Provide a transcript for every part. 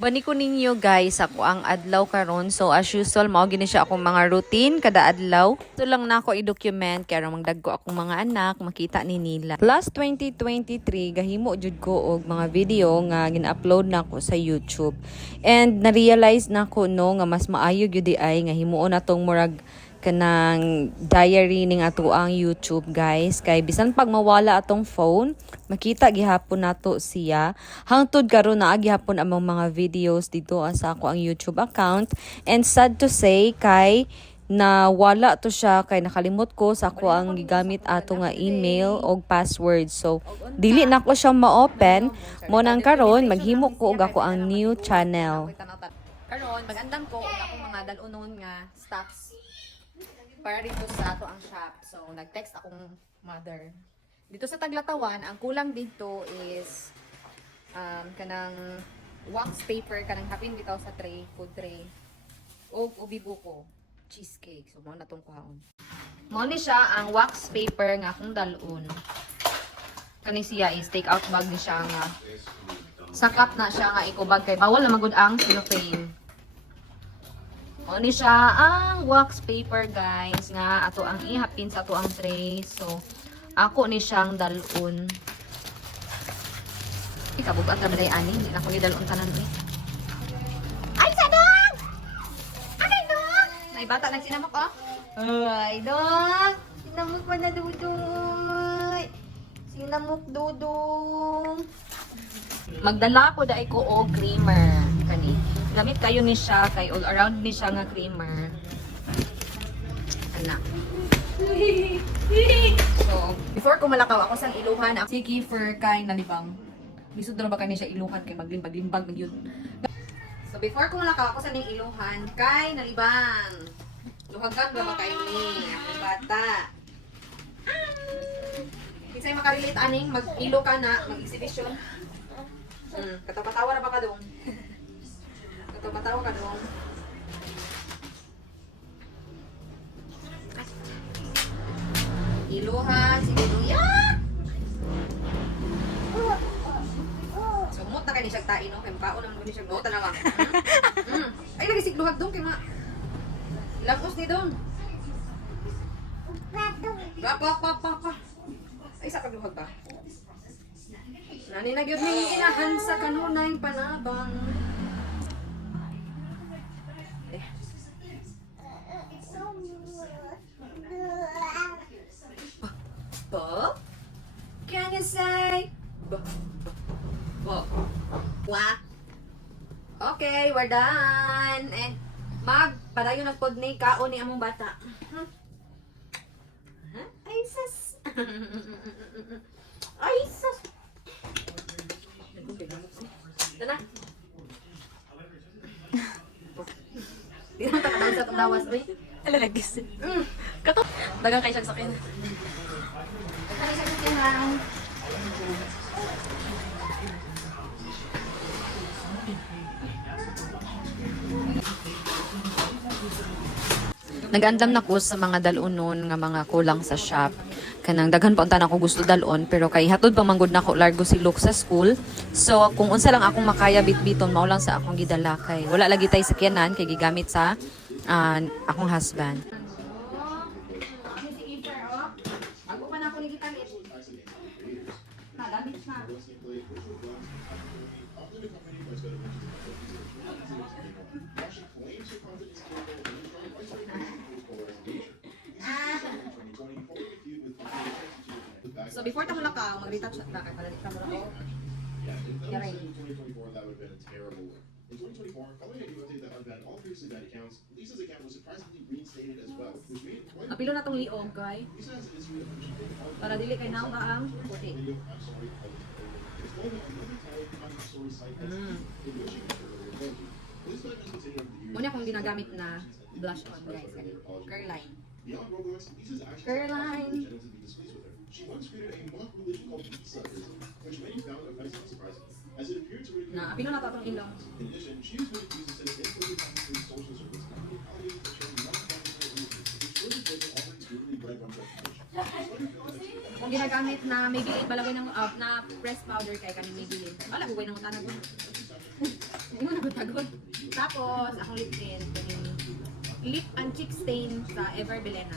Bani ko ninyo guys, ako ang adlaw karon. So as usual, mao gini siya akong mga routine kada adlaw. Ito lang na ako i-document kaya magdagko akong mga anak, makita ni nila. Last 2023, gahimo jud ko og mga video nga gin-upload na ko sa YouTube. And na-realize na ko no nga mas maayo gyud di ay nga himuon natong murag kanang diary ning ato ang YouTube guys, kay bisan pag mawala atong phone makita gihapon nato siya. Hangtod karon naa gihapon among mga videos dito sa ako ang YouTube account, and sad to say kay na wala to siya kay nakalimot ko sa ako ang gigamit ato nga email og password. So dili na ko siya ma-open mo nang karon maghimo ko og ako ang new channel. Karon magandam ko og akong mga dalunon nga stocks para dito sa ato ang shop. So, nag-text akong mother. Dito sa Taglatawan, ang kulang dito is kanang wax paper, kanang hapin bitaw sa tray, food tray, o ubi buko, cheesecake. So, mo na tong kuhaon. Mo ni siya ang wax paper nga akong dalon. Kani siya is take out bag ni siya nga. Sakap na siya nga ikubag kay bawal na magud ang cellophane. Oni siya ang wax paper guys nga ato ang ihapin sa ato ang tray. So ako ni siyang dalon. Ikabugat ra balay ani, hindi na ko ni dalon tanan eh. Ay sadong! Ay dong! May bata nang sinamok oh. Ay dong! Sinamok pa na dudoy. Sinamok dudong. Magdala ko dai ko og creamer kani. Gamit kayo ni siya kay all around ni siya nga creamer. Ana. So, before ko malakaw ako sang iluhan, ako si Kiefer kay nalibang. Lisod na ba kani siya iluhan kay maglimbag-limbag na yun. So, before ko malakaw ako sa ning iluhan kay nalibang. Luhagan ba kayo ni akong bata? Kinsay makarelate aning mag-ilo ka na, mag-exhibition. Katawa-tawa na ba ka dong? Katawa-tawa ka dong? Iluhan, sige dong. Yak! Sumot na kayo ni siyang tain, no? Kaya mukhaon naman ni siyang nota naman. Ay, lagi sigluhag dong. Kaya ilangos ni dong. Pa. Ay, sa kagluhag ba? Nani na gyud ning inahan sa kanunay panabang. Bo? Can you say? Bo. What? Okay, we're done. And padayon na pod ni kaon ni among bata. Ay sus. Ay sus. Dana. Di na takadaw sa tawas oy. Ala lagis. Kato dagang kay siyang sakin. Ay sa kiran. Nagandam na ko sa mga dalunon nga mga kulang sa shop. Kanang daghan pa unta na ako gusto dalon pero kay hatod pa manggod na ko largo si Luke sa school. So kung unsa lang akong makaya bitbiton mao lang sa akong gidala kay wala lagi tay sakyanan kay gigamit sa akong husband. Ako pa na ako ni gitamit. Nagamit na. So before ta mulakaw, mag-retouch na kay pala ta mulakaw. Yaray. In 2024, that would have been a terrible win. In 2024, following a new update that unbanned all previously banned accounts, Lisa's account was surprisingly reinstated as well, which made it quite Apilo na tong liog kay Lisa has an history of pushing for the para dili kay naong ang puti. video. I'm sorry. It's going on the only I'm sorry site that's in which you can earlier than you. This has continued over the years. Muna akong ginagamit na blush on guys kay Curline. Beyond Roblox, Lisa's actually Curline. to be displeased with her. She once created a mock religion called Lisaism, which many found offensive and surprising, as it appeared to ridicule. Na apilo na ta tong ilong. In addition, she used video views instead of inputting through social circles, including allegations of sharing non-consensual images, which further breaking already brutally breadcrumbs reputation. Kung ginagamit na may bilin balagay ng na press powder kay kaning may bilin. Wala ko ng tanag. Hindi mo nagtagod. Tapos, akong lip tint. Lip and cheek stain sa Ever Belena.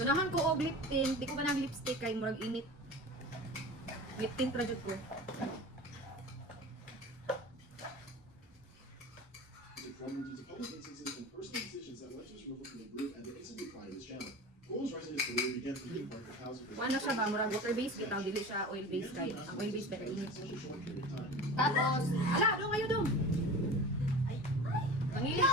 Gunahan ko og lip tint. Di ko ba nang lipstick kay murag init. Lip tint ra jud ko. From into public instances and personal decisions that led to his removal from the group and the incident prior to this channel. Goals rising his career began to be part of housing for Ano siya ba? Murag water-based bitaw. Dili siya oil-based kay. Ang oil-based better init. such a short period of time. Tapos, ala, dong kayo dong. Pangili.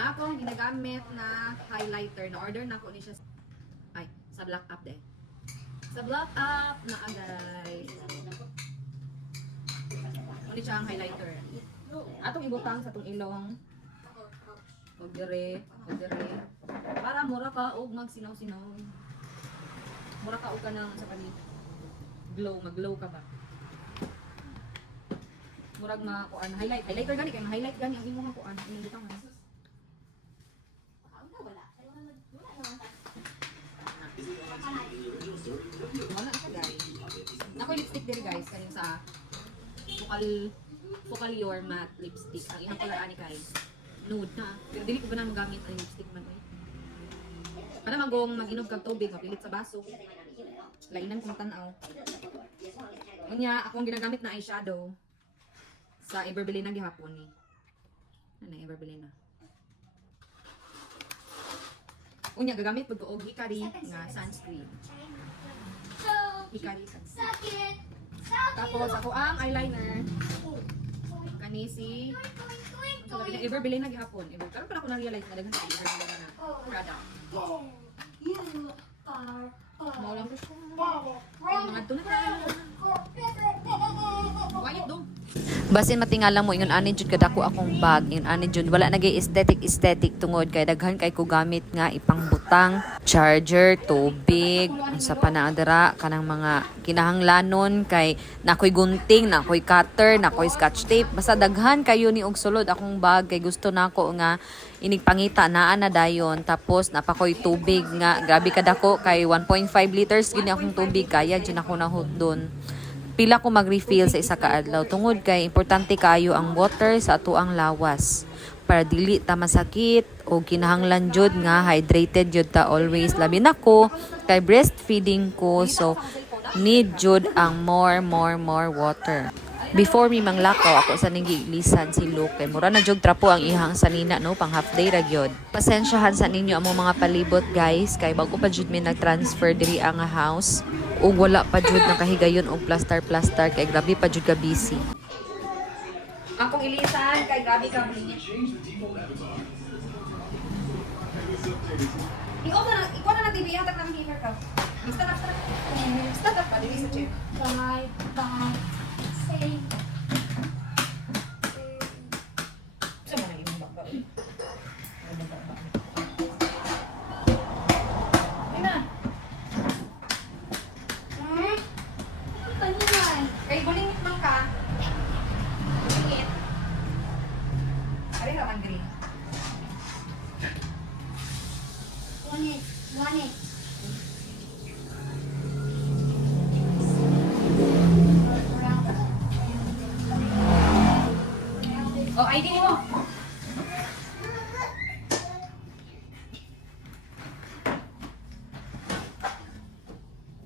Akong ginagamit na highlighter. Na-order na ko ni siya. Ay, sa Black Up de. Sa Black Up na agay. Ano siya ang highlighter? Atong ibutang sa itong ilong. Huwag dire. Para mura ka o magsinaw-sinaw. Mura ka o ka na sa kani. Mag-glow ka ba? Murag kuan highlighter gani kay highlight gani ang imong kuan ang butang ha. Wala na siya guys. Nako lipstick diri guys kaning sa Focallure matte lipstick. Ang ihang color ani kay nude na. Pero dili ko ba na magamit ang lipstick man eh. Para magong mag-inom kag tubig mapilit sa baso. Lainan kung tan-aw. Unya akong ginagamit na eyeshadow sa Ever Belena gihapon ni. Ano Ever Belena? Unya gagamit pud ko og Hikari nga sunscreen. Hikari sunscreen. Tapos ako ang eyeliner. Kani si so Ever Belena gihapon. Karon pa ako na realize na daghan sa Ever Belena na product. Mao lang ko siya. Mga tunay na. Wayot dong. Basin matingala mo ingon ani jud kadako akong bag, ingon ani jud wala nagay aesthetic tungod kay daghan kay ko gamit nga ipangbutang, charger, tubig, unsa pa na dira kanang mga kinahanglanon kay nakoy gunting, nakoy cutter, nakoy scotch tape, basta daghan kayo ni og sulod akong bag kay gusto nako nga inigpangita naa na dayon tapos napakoy tubig nga grabe kadako kay 1.5 liters gini akong tubig kaya jud ako nahudon. Pila ko mag-refill sa isa ka adlaw tungod kay importante kayo ang water sa atuang lawas para dili ta masakit o kinahanglan jud nga hydrated jud ta always labi na ko kay breastfeeding ko so need jud ang more water. Before mi manglakaw ako sa ningilisan si Luke kay mura na jud trapo ang ihang sanina no pang half day ra gyud. Pasensyahan sa ninyo among mga palibot guys kay bago pa jud mi nag-transfer diri ang house ug wala pa jud nakahigayon og plaster kay grabe pa jud ka busy. Akong ilisan kay grabe ka bling. Ikaw na TV hatag nang heater ka. Basta na pa dili sa chair. Bye. Say. Sa mga imong bakba. Ina. Kanina. Kay bulingit man ka. Bulingit. Ari ra man green. Want it. Oh, ID mo.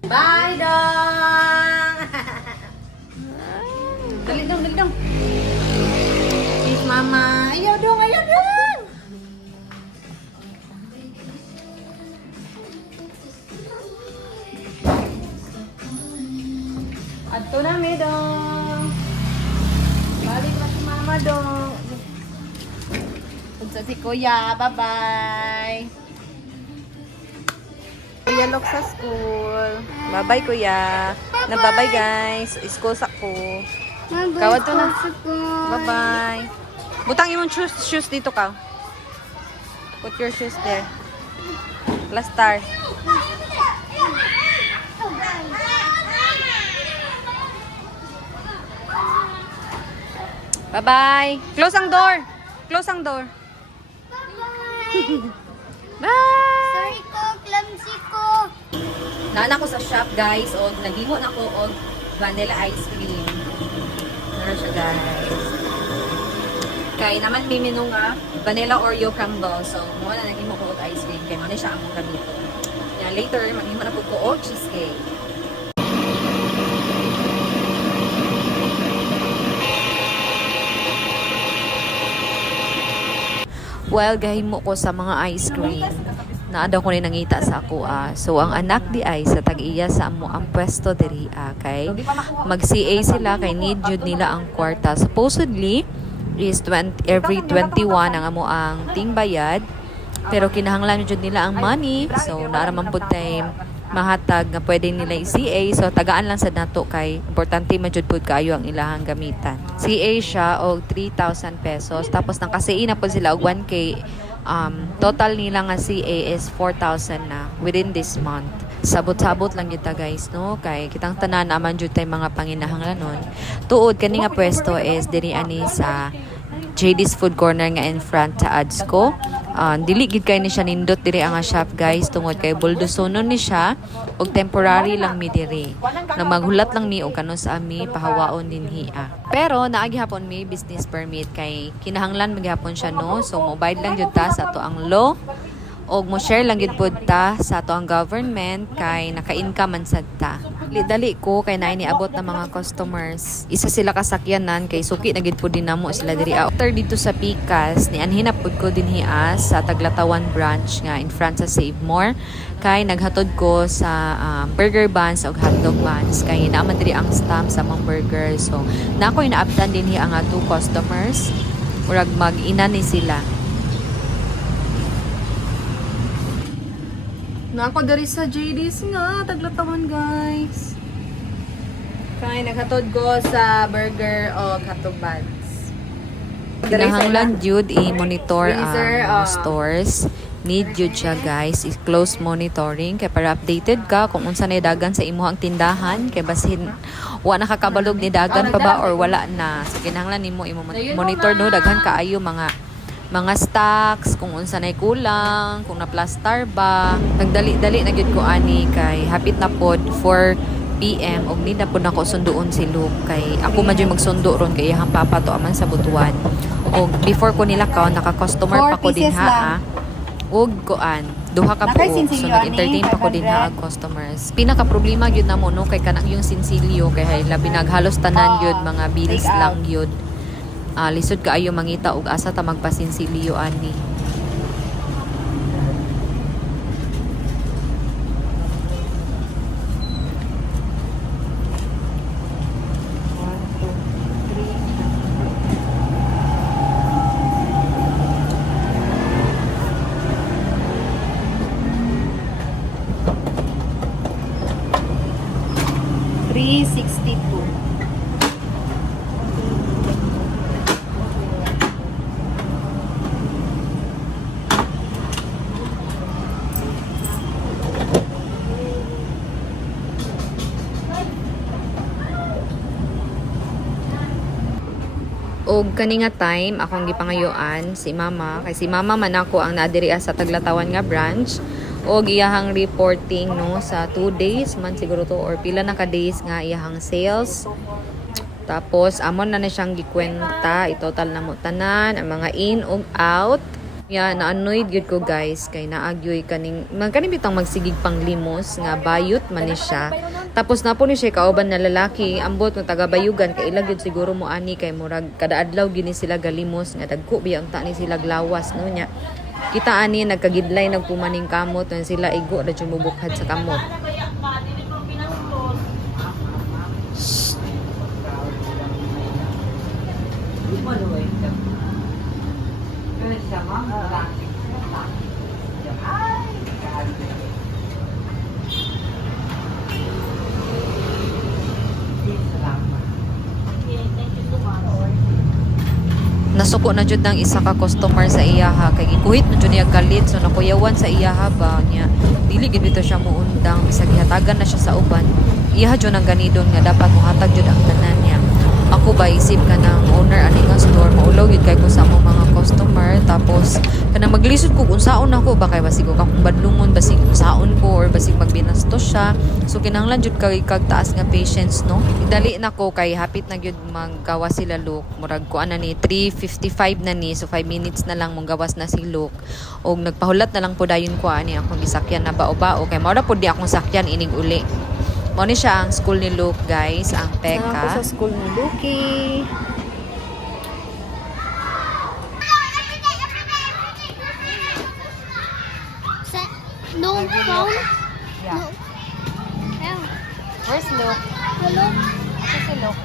Bye, dong! Dali dong. Please, mama. Ayaw dong. Adto na, me, dong. Balik na si mama, dong. Punta si kuya. Bye-bye. Kuya Lok sa school. Bye-bye, kuya. Bye-bye, guys. School sa ko. Kawad to na. Bye-bye. Butang yung shoes dito ka. Put your shoes there. Plaster. Bye-bye. Close ang door. Bye! Sorry ko, clumsy ko. Naan ako sa shop guys og naghimo na ko og vanilla ice cream. Na na siya, guys. Kaya naman mimino nga vanilla Oreo crumble. So, muna na naging mo ko ice cream. Kaya muna siya ang mga dito. Yan, later, maging mo na po ko cheesecake. Well, gahimo ko sa mga ice cream. Naadaw ko na nangita sa ako So, ang anak di ay sa tag-iya sa amo ang pwesto diri kay mag-CA sila kay need jud nila ang kwarta. Supposedly is every 21 ang amo ang ting bayad. Pero kinahanglan jud nila ang money. So, naaraman pud time mahatag nga pwede nila i-CA. So, tagaan lang sa nato kay importante man jud pud kaayo ang ilahang gamitan. CA siya og 3,000 pesos. Tapos nang kasi na pud sila og 1K. Total nila nga CA is 4,000 na within this month. Sabot-sabot lang yun ta guys, no? Kay kitang tanan naman jud tay mga panginahanglanon. Tuod kani nga pwesto is diri ani sa JD's Food Corner nga in front sa Adsco. Dili gid kay ni siya nindot diri ang shop guys tungod kay buldusonon ni siya og temporary lang mi diri. Na maghulat lang mi og kanon sa ami pahawaon dinhi. Pero naagi hapon mi business permit kay kinahanglan maghapon siya no. So mobile lang jud ta sa ato ang law og mo share lang gid pud ta sa ato ang government kay naka-income man sad ta. Dali ko kay naay niabot na mga customers. Isa sila kasakyanan kay suki na gid pud din namo sila diri. After dito sa Picas ni anhinap pud ko dinhi sa Taglatawan branch nga in front sa Save More kay naghatod ko sa burger buns ug hotdog buns kay naaman diri ang stamp sa mga burger. So na ako inaabtan dinhi ang two customers. Murag mag-ina ni sila. Na ako dari sa JD's nga, Taglatawan guys. Kaya naghatod ko sa burger o hotdog buns. Kinahanglan jud i-monitor Freezer, ang stores. Need jud siya guys, i-close monitoring kay para updated ka kung unsa na dagan sa imuhang tindahan kay basin wa nakakabalog ni dagan pa ba or wala na. So kinahanglan nimo i-monitor no daghan kaayo mga stocks, kung unsa nay kulang, kung na-plastar ba. Nagdali-dali na gyud ko ani kay hapit na pod 4 PM og need na pod nako sunduon si Luke kay ako man jud magsundo ron kay iyang papa to aman sa Butuan. Og before ko nila naka-customer pa ko din ha. Og kuan, duha ka po. So nag-entertain pa ko din ha ang customers. Pinaka problema gyud namo no kay kanang yung sinsilyo kay labi naghalos tanan gyud mga bills lang gyud. Lisod kaayo mangita og asa ta magpasinsilyo ani. Og kani nga time akong gipangayoan si mama kay si mama man ako ang naadiri sa Taglatawan nga branch og iyahang reporting no sa 2 days man siguro to or pila na ka days nga iyahang sales. Tapos amon na siyang gikwenta itotal na mo tanan ang mga in ug out. Na-annoyed gyud ko guys kay naagyoy kaning bitang magsigig pang limos nga bayot man ni siya. Tapos na po ni siya kauban na lalaki ambot ng taga-bayugan kay ilag yun siguro mo ani kay murag kada adlaw gini sila galimos nga dagko biya ang ta ni sila glawas no nya. Kita ani nagkagidlay nagpumaning kamot when sila igo na mubukad sa kamot. Nasuko na jud ng isa ka customer sa iyaha kay gikuhit na jud niya galit so nakuyawan sa iyaha ba niya dili gid bitaw siya muundang bisag gihatagan na siya sa uban iyaha jud ang ganidon nga dapat mohatag jud ang tanan niya. Ako ba isip ka ng owner ani nga store maulaw gid kay ko sa among mga customer. Tapos, kanang maglisod ko kung saon ako, baka basig ko akong badlungon, basig kung saon ko, or basig magbinastos siya. So, kinahanglan jud kay kagtaas nga patience, no? Idali na ko kay hapit na gyud maggawa sila look. Murag ko ana ni 3:55 na ni, so 5 minutes na lang mong gawas na si look. Og nagpahulat na lang po dayon ko ani akong gisakyan na bao-bao kay mao ra pud di akong sakyan inig uli. Mao ni siya ang school ni Luke, guys, ang Peka. Ako sa school ni Luki. No phone? Yeah. No. Yeah. Where's Luke? Hello? Asa si Luke?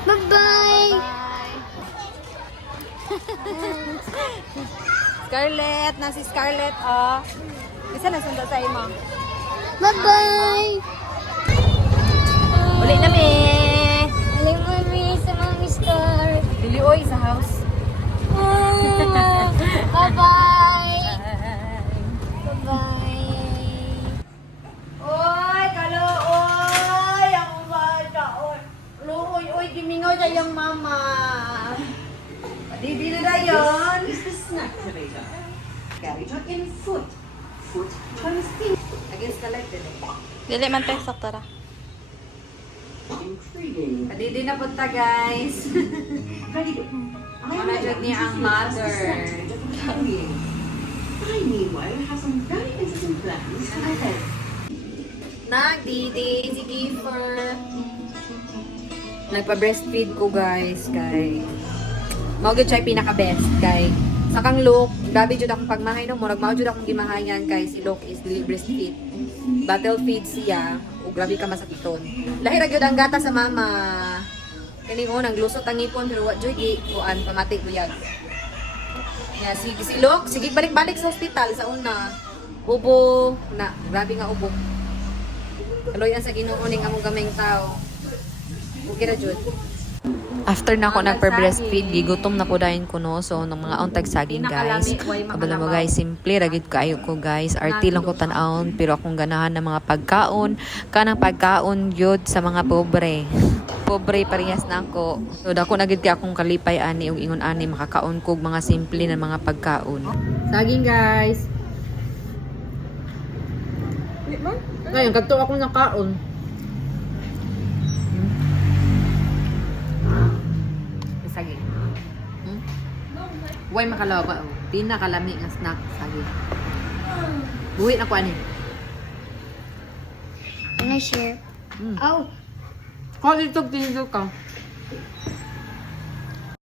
Bye-bye. Scarlett, na si Scarlett, oh. Isa na sunda sa imo. Bye-bye. Uli na me. Alam mo, may sa mga star. Dili oy sa house. Bye-bye. Bye-bye. Oy, kalo, oy, ang bata, oy. Luoy, oy, gimingaw na yung mama. Didi na dayon. Is the snack activator. Garage in foot. Foot toasting. Against the light din. Dili man pa sakto ra. Intriguing. Didi na punta, guys. Very good. Ano dyan niya ang mother? I, meanwhile, have some very interesting plans ahead. Didi, si Kiefer. Nagpa-breastfeed ko, guys, kay mao gyud siya pinaka-best kay sa kang Luke, grabe jud akong pagmahay no, murag mao jud akong gimahayan kay si Luke is dili breastfeed. Battle feed siya, ug grabe ka masakiton. Lahi ra gyud ang gata sa mama. Kani mo nang lusot ang ipon pero wa jud gi kuan pamati kuyag. Ya si Luke, sige balik-balik sa ospital sa una. Ubo na, grabe nga ubo. Kaloyan sa Ginoo ning among gameng tao. Okay ra jud. After na ako nagpa-breastfeed, gigutom na po dahil ko no. So, ng mga untag saging, guys. Kabala mo, guys, simple, ragid kayo ko, guys. Arty lang ko tanawon, pero akong ganahan ng mga pagkaon. Kanang pagkaon yun sa mga pobre. Pobre, parehas na ako. So, dako nagid kay akong kalipay ani, ug ingon ani, makakaon ko mga simple na mga pagkaon. Saging, guys. Ngayon, kadto ako nakaon. Saging. Huwag makalawa ba? Pinakalami nga snack. Saging. Buhi na ko ani. Can I share? Mm. Oh, Kung dito ka.